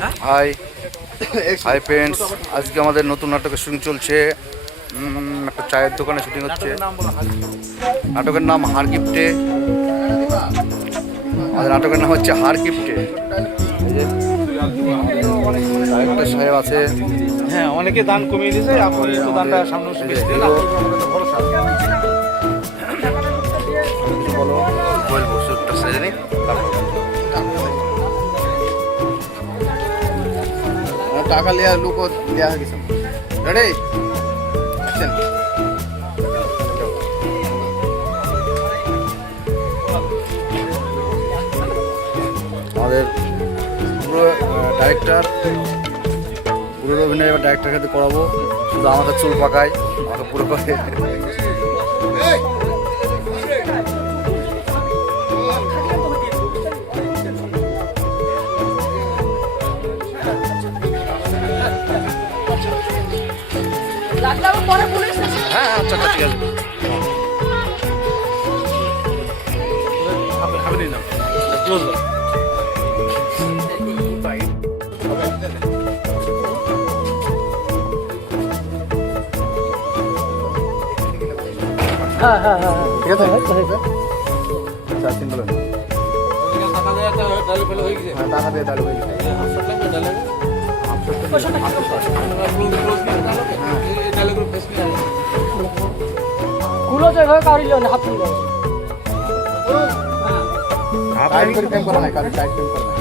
High hi friends, আজকে আমাদের নতুন নাটকের শুটিং চলছে। একটা চায়ের দোকানে শুটিং হচ্ছে। নাটকের নাম হার গিফটে। আমাদের নাটকের নাম হচ্ছে হার গিফটে। ডাইরেক্টর সাহেব আছে। হ্যাঁ, অনেকে দান কমিয়ে দিয়েছে। আপনি একটু দানটা সামনে বলো, বলবো সুটটা সেজে নিই, তারপর টাকা লিয়া লুকো লিয়া হয়ে গেছে। Ready action. আমাদের পুরো ডাইরেক্টর, পুরো অভিনয় এবার ডাইরেক্টর সাথে করাবো। শুধু আমাকে চুল পাকায়, আমাকে পুরো করে। হ্যাঁ আচ্ছা আচ্ছা, ঠিক আছে। খাবে নিয়ে যাও, ক্লোজ দাও। ঠিক আছে, আচ্ছা সিন বলেন। হ্যাঁ, টাকা দিয়ে ডাল হয়ে গেছে। টাইম করে টাইম করা নাই, কারণ টাইম করা নাই।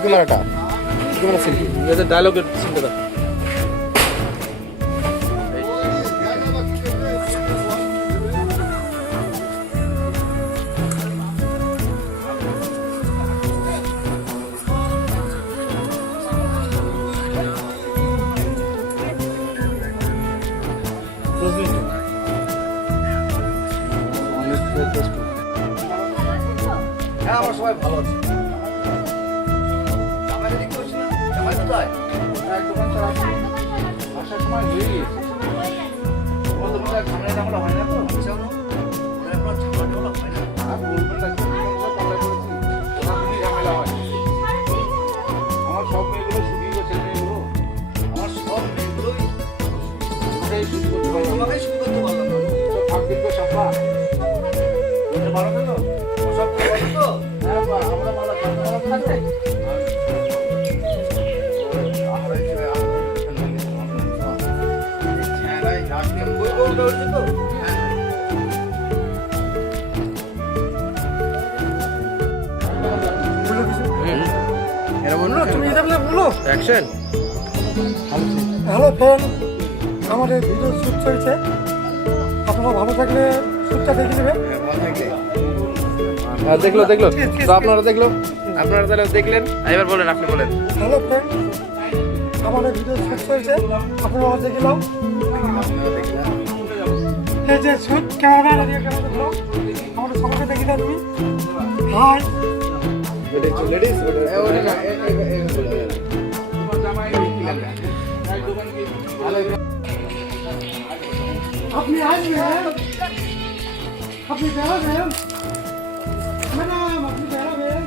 ক্যামেরাটা ক্যামেরা সিন, এটা ডায়লগের সিনটা দাও। হ্যাঁ, আমার সবাই ভালো আছে। জামাই রেডি করিস না? জামাই কোথায়? এক দোকান চালাচ্ছি, আসার সময় হয়ে গিয়েছে। তোমাদের মধ্যে ঝামেলা টামেলা হয় না তো? বুঝছো না? ওদের আপনার ঝামেলা হয় না। আর বলবেন না, সব পাল্লা করেছি, ওরা তুমি ঝামেলা হয়। আমার সব মেয়েগুলো শুধু ছেলে মেয়েগুলো, আমার সব মেয়েগুলোই আমাকেই শুধু করতে পারবো না। তোমাকেই শুরু করতে পারলাম না। সব ভাগ্যের তো সাফা বুঝতে পারো না তো? সব ভালো তো? হ্যাঁ, আমরা ভালো থাকতে অ্যাকশন। হ্যালো ফ্রেন্ড, আমাদের ভিডিও শ্যুট চলছে। আপনারা ভালো থাকলে শ্যুটটা দেখে নেবেন। দেখলো তো আপনারা তাহলে দেখলেন। এবার বলেন, আপনি বলেন। হ্যালো ফ্রেন্ড, আমাদের ভিডিও শ্যুট চলছে। আপনারা দেখে নাও। এই যে শ্যুট ক্যামেরাম্যান এদিকে ক্যামেরা দেখলো, আমাদের সবাইকে দেখে দাও তুমি। হাই, আপনি আসবেন, আপনি বেড়াবেন ম্যাডাম, আপনি বেড়াবেন।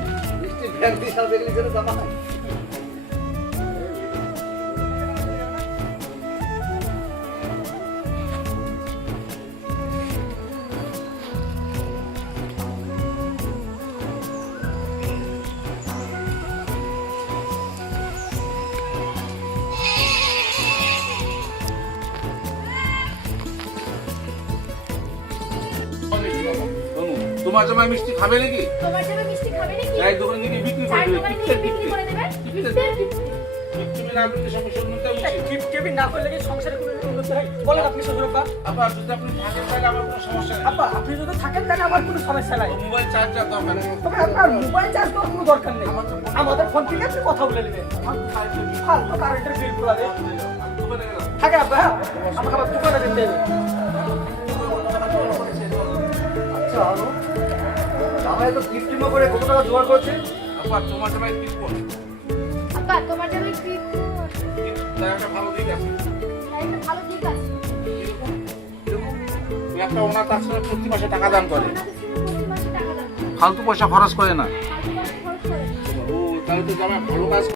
তোমার জামাই মিষ্টি খাবে নাকি? তোমার জন্য মিষ্টি খাবে নাকি? চায়ের দোকান থেকে বিক্রি করে চায়ের দেবে। দোকানে গিয়ে বিক্রি করে দেবেন? তুমি না করলে সমস্যা উন্নতি হচ্ছে। গিফট টেবিল না করলে কি সংসারে কোনো উন্নতি হয়? বলেন আপনি শ্বশুরপা। আবার যদি আপনি থাকেন তাহলে আমার কোনো সমস্যা নেই। আপা, আপনি যদি থাকেন তাহলে আমার কোনো সমস্যা নাই। মোবাইল চার্জার দরকার নেই। তবে আপনার মোবাইল চার্জ দেওয়ার কোনো দরকার নেই। আমাদের ফোন থেকে আপনি কথা বলে নেবেন। ফালতু কারেন্টের বিল পুরাবে। দোকানে গেলাম। থাকে আপা, হ্যাঁ? আমাকে আবার দোকানে যেতে হবে। আচ্ছা, জামাই তো কৃত্রিম করে কত টাকা জোগাড় করছে? আবার তোমার জামাই কি কোন? আপা তোমার জন্য কি তাই একটা ভালো দিক আছে। হ্যাঁ, একটা ভালো দিক আছে। এরকম ওই একটা অনাথ আশ্রমে প্রতি মাসে টাকা দান করে, ওনাদের শুধু প্রতি মাসে টাকা দেন। ফালতু পয়সা খরচ করে না। ফালতু পয়সা খরচ করে না। ও তাহলে তো যারা ভালো কাজ